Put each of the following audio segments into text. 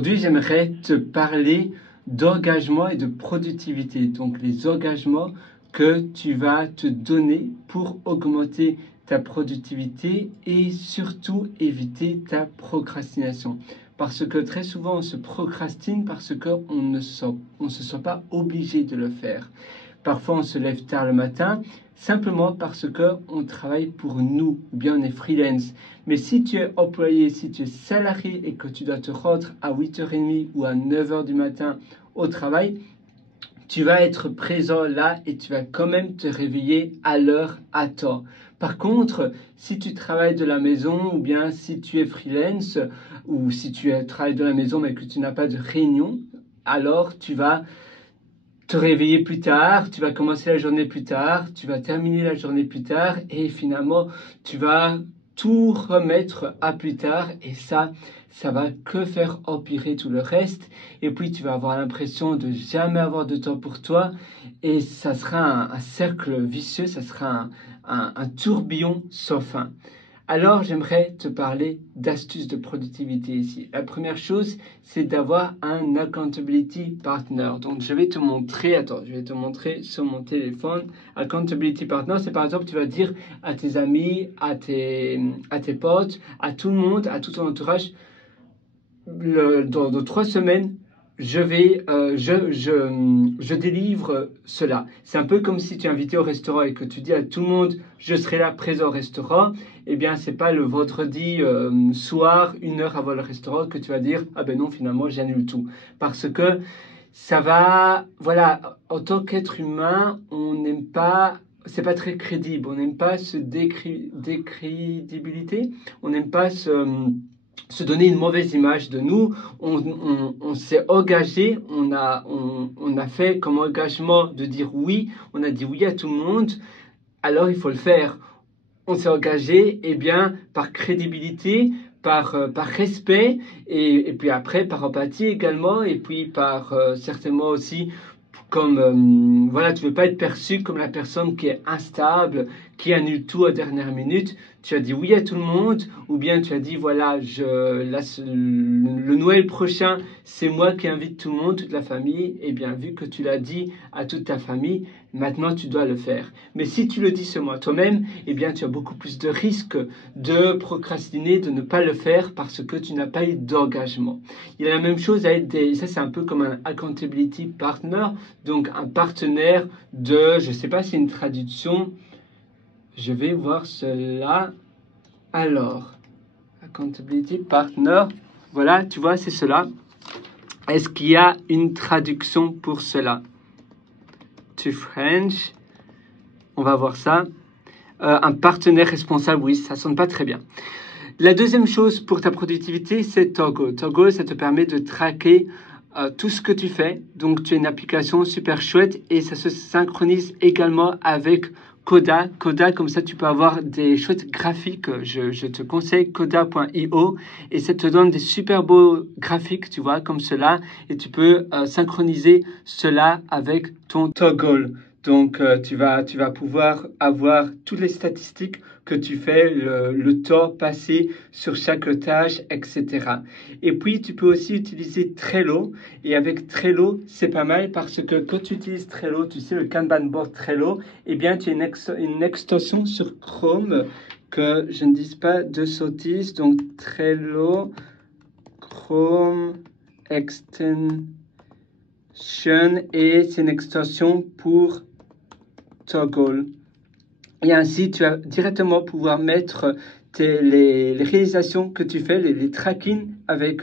Aujourd'hui, j'aimerais te parler d'engagement et de productivité. Donc, les engagements que tu vas te donner pour augmenter ta productivité et surtout éviter ta procrastination. Parce que très souvent, on se procrastine parce qu'on ne se sent pas obligé de le faire. Parfois, on se lève tard le matin simplement parce qu'on travaille pour nous, ou bien on est freelance. Mais si tu es employé, si tu es salarié et que tu dois te rendre à 8h30 ou à 9h du matin au travail, tu vas être présent là et tu vas quand même te réveiller à l'heure à temps. Par contre, si tu travailles de la maison ou bien si tu es freelance ou si tu travailles de la maison mais que tu n'as pas de réunion, alors tu vas te réveiller plus tard, tu vas commencer la journée plus tard, tu vas terminer la journée plus tard et finalement tu vas tout remettre à plus tard et ça va que faire empirer tout le reste et puis tu vas avoir l'impression de jamais avoir de temps pour toi et ça sera un cercle vicieux, ça sera un tourbillon sans fin. Alors, j'aimerais te parler d'astuces de productivité ici. La première chose, c'est d'avoir un accountability partner. Donc, je vais te montrer sur mon téléphone. Accountability partner, c'est par exemple, tu vas dire à tes amis, à tes potes, à tout le monde, à tout ton entourage, dans 3 semaines, je délivre cela. C'est un peu comme si tu es invité au restaurant et que tu dis à tout le monde, je serai là présent au restaurant. Eh bien, c'est pas le vendredi soir, 1 heure avant le restaurant, que tu vas dire, ah ben non, finalement, j'annule tout. Parce que ça va, voilà, en tant qu'être humain, on n'aime pas, c'est pas très crédible. On n'aime pas se décrédibilité. On n'aime pas se donner une mauvaise image de nous. On s'est engagé, on a fait comme engagement de dire oui, on a dit oui à tout le monde, alors il faut le faire. On s'est engagé, eh bien, par crédibilité, par respect, et puis après par empathie également, et puis par certainement aussi comme voilà, tu veux pas être perçu comme la personne qui est instable, qui annule tout à dernière minute. Tu as dit oui à tout le monde, ou bien tu as dit voilà, le Noël prochain, c'est moi qui invite tout le monde, toute la famille. Et bien vu que tu l'as dit à toute ta famille, maintenant tu dois le faire. Mais si tu le dis seulement à toi-même, eh bien tu as beaucoup plus de risques de procrastiner, de ne pas le faire parce que tu n'as pas eu d'engagement. Il y a la même chose à être ça c'est un peu comme un accountability partner, donc un partenaire de, je ne sais pas si c'est une traduction, je vais voir cela. Alors, accountability partner, voilà, tu vois, c'est cela. Est-ce qu'il y a une traduction pour cela? To French, on va voir ça. Un partenaire responsable, oui, ça sonne pas très bien. La deuxième chose pour ta productivité, c'est Toggl. Toggl, ça te permet de traquer tout ce que tu fais. Donc, tu as une application super chouette et ça se synchronise également avec Coda. Coda, comme ça, tu peux avoir des chouettes graphiques. Je te conseille coda.io et ça te donne des super beaux graphiques, tu vois, comme cela. Et tu peux synchroniser cela avec ton Toggl. Donc, tu vas pouvoir avoir toutes les statistiques que tu fais, le temps passé sur chaque tâche, etc. Et puis, tu peux aussi utiliser Trello. Et avec Trello, c'est pas mal parce que quand tu utilises Trello, tu sais, le Kanban board Trello, eh bien, tu as une extension sur Chrome que je ne dise pas de sottises. Donc, Trello, Chrome Extension, et c'est une extension pour Toggl. Et ainsi, tu vas directement pouvoir mettre les réalisations que tu fais, les tracking avec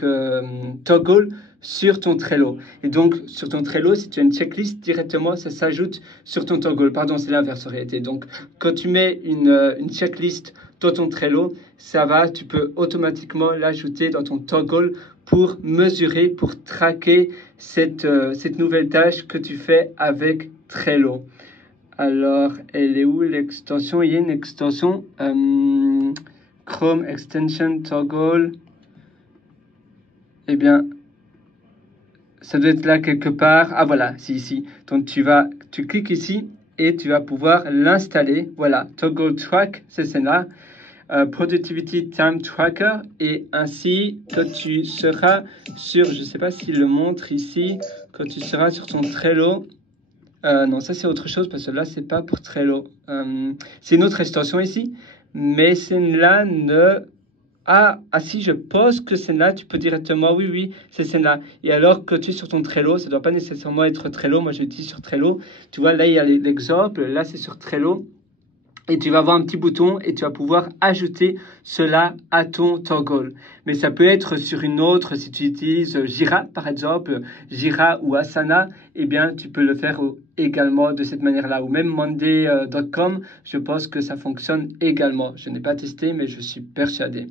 Toggl sur ton Trello. Et donc, sur ton Trello, si tu as une checklist, directement, ça s'ajoute sur ton Toggl. Pardon, c'est l'inverse en réalité. Donc, quand tu mets une checklist dans ton Trello, tu peux automatiquement l'ajouter dans ton Toggl pour mesurer, pour traquer cette nouvelle tâche que tu fais avec Trello. Alors, elle est où l'extension? Il y a une extension Chrome Extension Toggl. Eh bien, ça doit être là quelque part. Ah voilà, c'est ici. Donc tu cliques ici et tu vas pouvoir l'installer. Voilà, Toggl Track, c'est celle-là. Productivity Time Tracker, et ainsi que tu seras sur, je ne sais pas s'il le montre ici, que tu seras sur ton Trello. Non, ça c'est autre chose parce que là c'est pas pour Trello. C'est une autre extension ici, mais celle-là ne... Ah, si je pose que celle-là, tu peux directement, oui, c'est celle-là. Et alors que tu es sur ton Trello, ça ne doit pas nécessairement être Trello. Moi, je l'utilise sur Trello. Tu vois, là, il y a l'exemple. Là, c'est sur Trello. Et tu vas avoir un petit bouton et tu vas pouvoir ajouter cela à ton toggle. Mais ça peut être sur une autre, si tu utilises Jira par exemple, Jira ou Asana, eh bien tu peux le faire également de cette manière-là. Ou même Monday.com, je pense que ça fonctionne également. Je n'ai pas testé, mais je suis persuadé.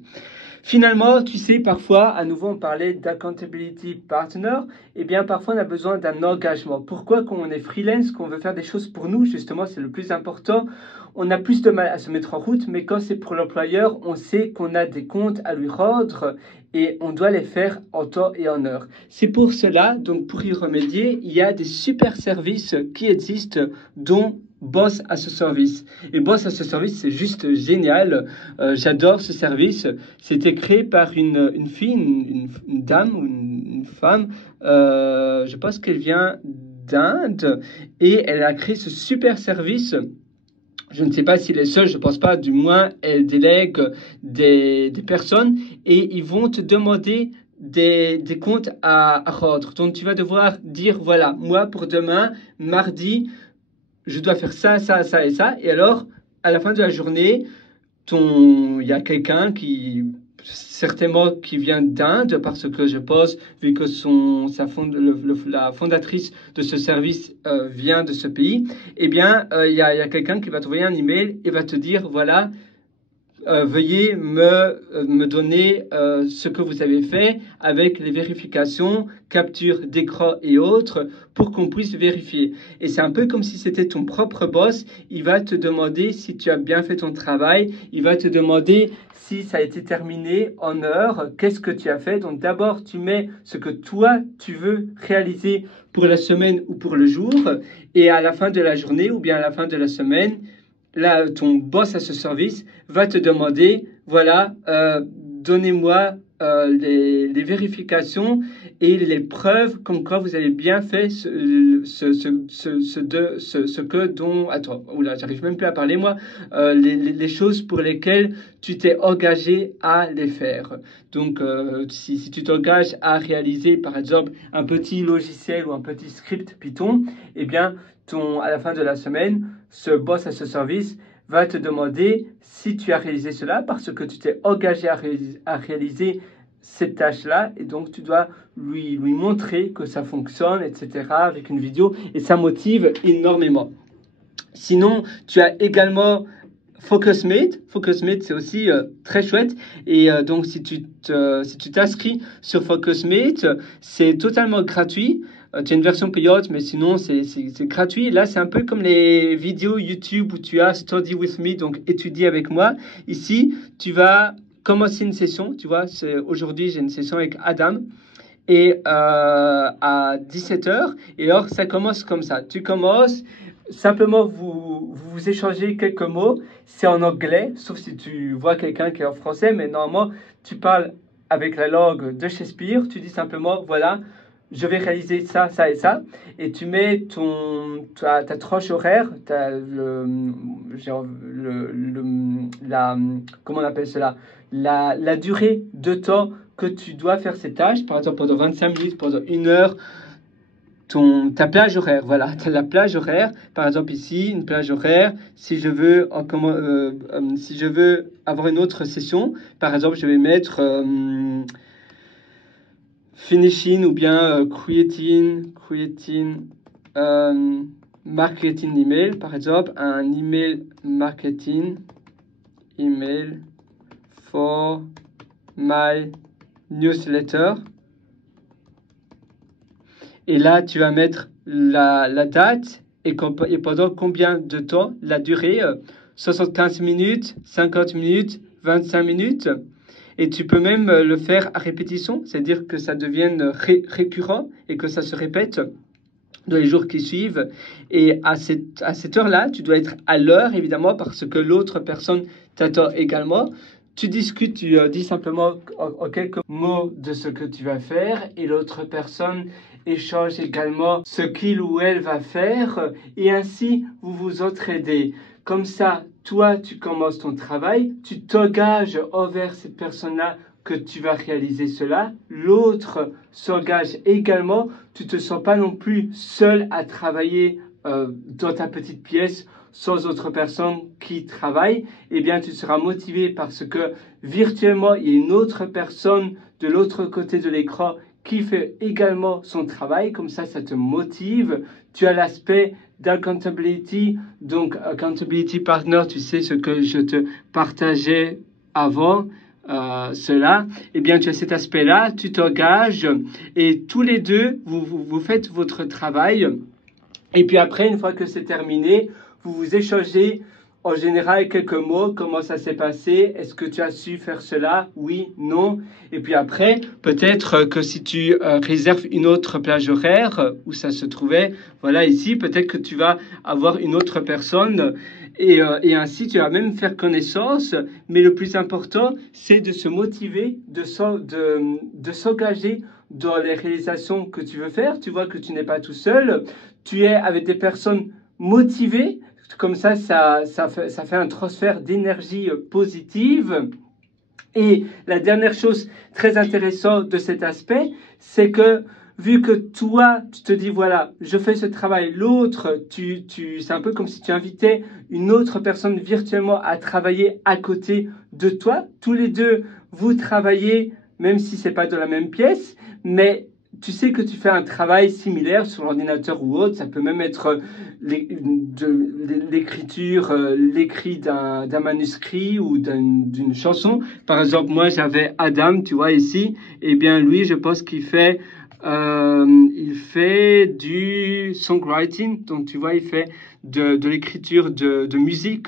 Finalement, tu sais, parfois, à nouveau, on parlait d'accountability partner. Eh bien, parfois, on a besoin d'un engagement. Pourquoi, quand on est freelance, qu'on veut faire des choses pour nous, justement, c'est le plus important. On a plus de mal à se mettre en route, mais quand c'est pour l'employeur, on sait qu'on a des comptes à lui rendre et on doit les faire en temps et en heure. C'est pour cela, donc pour y remédier, il y a des super services qui existent, dont Boss as a Service. Et Boss as a Service, c'est juste génial. J'adore ce service. C'était créé par une fille, une dame ou une femme. Je pense qu'elle vient d'Inde et elle a créé ce super service. Je ne sais pas s'il est seul, je ne pense pas, du moins elle délègue des personnes et ils vont te demander des comptes à rendre. Donc tu vas devoir dire, voilà, moi pour demain, mardi, je dois faire ça, ça, ça et ça. Et alors, à la fin de la journée, il y a quelqu'un certainement qui vient d'Inde, parce que je pense, vu que la fondatrice de ce service vient de ce pays, eh bien, il y a quelqu'un qui va t'envoyer un email et va te dire, voilà, veuillez me donner ce que vous avez fait avec les vérifications, capture d'écran et autres pour qu'on puisse vérifier. Et c'est un peu comme si c'était ton propre boss. Il va te demander si tu as bien fait ton travail. Il va te demander si ça a été terminé en heure. Qu'est-ce que tu as fait? Donc d'abord, tu mets ce que toi, tu veux réaliser pour la semaine ou pour le jour. Et à la fin de la journée ou bien à la fin de la semaine, là, ton boss à ce service va te demander, voilà, donnez-moi les vérifications et les preuves comme quoi vous avez bien fait ce que dont... Attends, oula, j'arrive même plus à parler moi. Les choses pour lesquelles tu t'es engagé à les faire. Donc, si tu t'engages à réaliser, par exemple, un petit logiciel ou un petit script Python, eh bien, à la fin de la semaine, ce boss à ce service va te demander si tu as réalisé cela parce que tu t'es engagé à réaliser cette tâche-là et donc tu dois lui montrer que ça fonctionne, etc. avec une vidéo et ça motive énormément. Sinon, tu as également FocusMate. FocusMate, c'est aussi très chouette. Et donc, si tu t'inscris sur FocusMate, c'est totalement gratuit. Tu as une version payante, mais sinon, c'est gratuit. Là, c'est un peu comme les vidéos YouTube où tu as Study with me, donc étudie avec moi. Ici, tu vas commencer une session. Tu vois, aujourd'hui, j'ai une session avec Adam. Et à 17h. Et alors, ça commence comme ça. Tu commences... Simplement, vous échangez quelques mots. C'est en anglais, sauf si tu vois quelqu'un qui est en français. Mais normalement, tu parles avec la langue de Shakespeare. Tu dis simplement, voilà, je vais réaliser ça, ça et ça. Et tu mets ta tranche horaire, comment on appelle cela? La durée de temps que tu dois faire ces tâches. Par exemple, pendant 25 minutes, pendant 1 heure. Ta plage horaire, voilà, tu as la plage horaire, par exemple ici, une plage horaire, si je veux avoir une autre session, par exemple, je vais mettre finishing ou bien creating marketing email, par exemple, un email marketing email for my newsletter. Et là, tu vas mettre la date et pendant combien de temps, la durée, 75 minutes, 50 minutes, 25 minutes. Et tu peux même le faire à répétition, c'est-à-dire que ça devienne récurrent et que ça se répète dans les jours qui suivent. Et à cette heure-là, tu dois être à l'heure, évidemment, parce que l'autre personne t'attend également. tu discutes, tu dis simplement en quelques mots de ce que tu vas faire et l'autre personne échange également ce qu'il ou elle va faire et ainsi vous vous entraidez. Comme ça, toi, tu commences ton travail, tu t'engages envers cette personne-là que tu vas réaliser cela. L'autre s'engage également. Tu ne te sens pas non plus seul à travailler dans ta petite pièce sans autre personne qui travaille. Eh bien, tu seras motivé parce que virtuellement, il y a une autre personne de l'autre côté de l'écran qui fait également son travail. Comme ça te motive. Tu as l'aspect d'accountability. Donc, accountability partner, tu sais ce que je te partageais avant. Cela, eh bien, tu as cet aspect-là, tu t'engages et tous les deux, vous faites votre travail. Et puis après, une fois que c'est terminé, vous échangez en général quelques mots. Comment ça s'est passé? Est-ce que tu as su faire cela? Oui, non. Et puis après, peut-être que si tu réserves une autre plage horaire où ça se trouvait, voilà ici, peut-être que tu vas avoir une autre personne et ainsi tu vas même faire connaissance. Mais le plus important, c'est de se motiver, de s'engager dans les réalisations que tu veux faire. Tu vois que tu n'es pas tout seul. Tu es avec des personnes motivées. Comme ça fait un transfert d'énergie positive. Et la dernière chose très intéressante de cet aspect, c'est que vu que toi, tu te dis, voilà, je fais ce travail, l'autre, c'est un peu comme si tu invitais une autre personne virtuellement à travailler à côté de toi. Tous les deux, vous travaillez, même si c'est pas dans la même pièce, mais tu sais que tu fais un travail similaire sur l'ordinateur ou autre. Ça peut même être l'écriture, l'écrit d'un manuscrit ou d'une chanson. Par exemple, moi, j'avais Adam, tu vois, ici. Eh bien, lui, je pense qu'il fait du songwriting. Donc, tu vois, il fait de l'écriture de musique.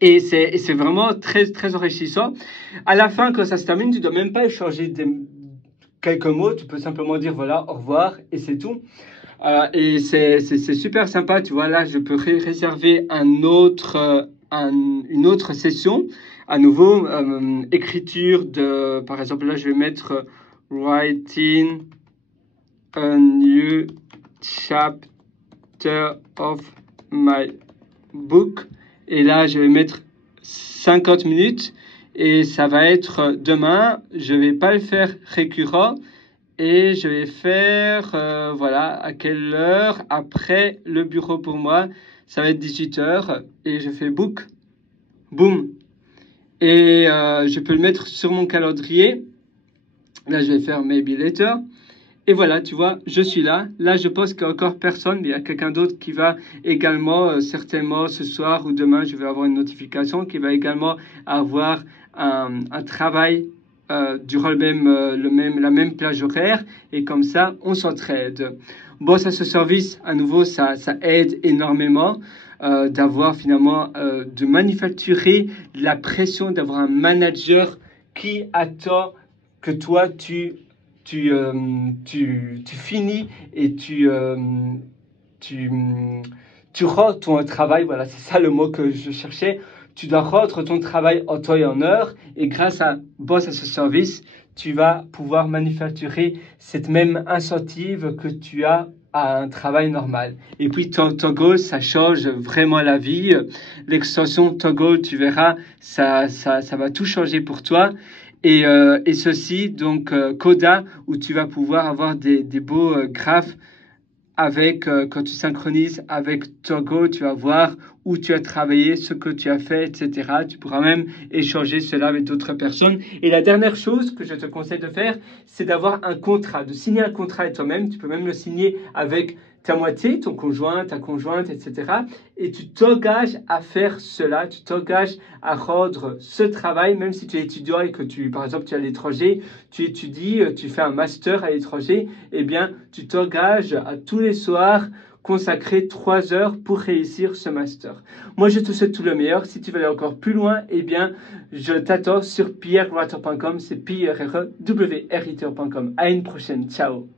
Et c'est vraiment très, très enrichissant. À la fin, quand ça se termine, tu ne dois même pas échanger quelques mots, tu peux simplement dire voilà, au revoir, et c'est tout. Et c'est super sympa, tu vois, là, je peux réserver une autre session, à nouveau, écriture par exemple, là, je vais mettre writing a new chapter of my book, et là, je vais mettre 50 minutes, et ça va être demain. Je vais pas le faire récurrent et je vais faire, voilà, à quelle heure après le bureau pour moi. Ça va être 18h et je fais book, boom. Et je peux le mettre sur mon calendrier. Là, je vais faire maybe later. Et voilà, tu vois, je suis là. Là, je pense qu'il n'y a encore personne, mais il y a quelqu'un d'autre qui va également, certainement ce soir ou demain, je vais avoir une notification qui va également avoir un travail durant la même plage horaire. Et comme ça, on s'entraide. Bon, ça, ce service, à nouveau, ça aide énormément d'avoir finalement, de manufacturer la pression, d'avoir un manager qui attend que toi, tu finis et tu rends ton travail, voilà, c'est ça le mot que je cherchais. Tu dois rendre ton travail en temps et en heure, et grâce à Boss as a Service, tu vas pouvoir manufacturer cette même incentive que tu as à un travail normal. Et puis Toggle, ça change vraiment la vie. L'extension Toggle, tu verras, ça va tout changer pour toi. Et ceci, donc Coda, où tu vas pouvoir avoir des beaux graphes avec, quand tu synchronises avec Toggle, tu vas voir où tu as travaillé, ce que tu as fait, etc. Tu pourras même échanger cela avec d'autres personnes. Et la dernière chose que je te conseille de faire, c'est d'avoir un contrat, de signer un contrat avec toi-même. Tu peux même le signer avec ta moitié, ton conjoint, ta conjointe, etc. Et tu t'engages à faire cela, tu t'engages à rendre ce travail, même si tu es étudiant et que par exemple, tu es à l'étranger, tu étudies, tu fais un master à l'étranger, eh bien, tu t'engages à tous les soirs consacrer 3 heures pour réussir ce master. Moi, je te souhaite tout le meilleur. Si tu veux aller encore plus loin, eh bien, je t'attends sur pierrewriter.com, c'est pierrewriter.com. À une prochaine. Ciao.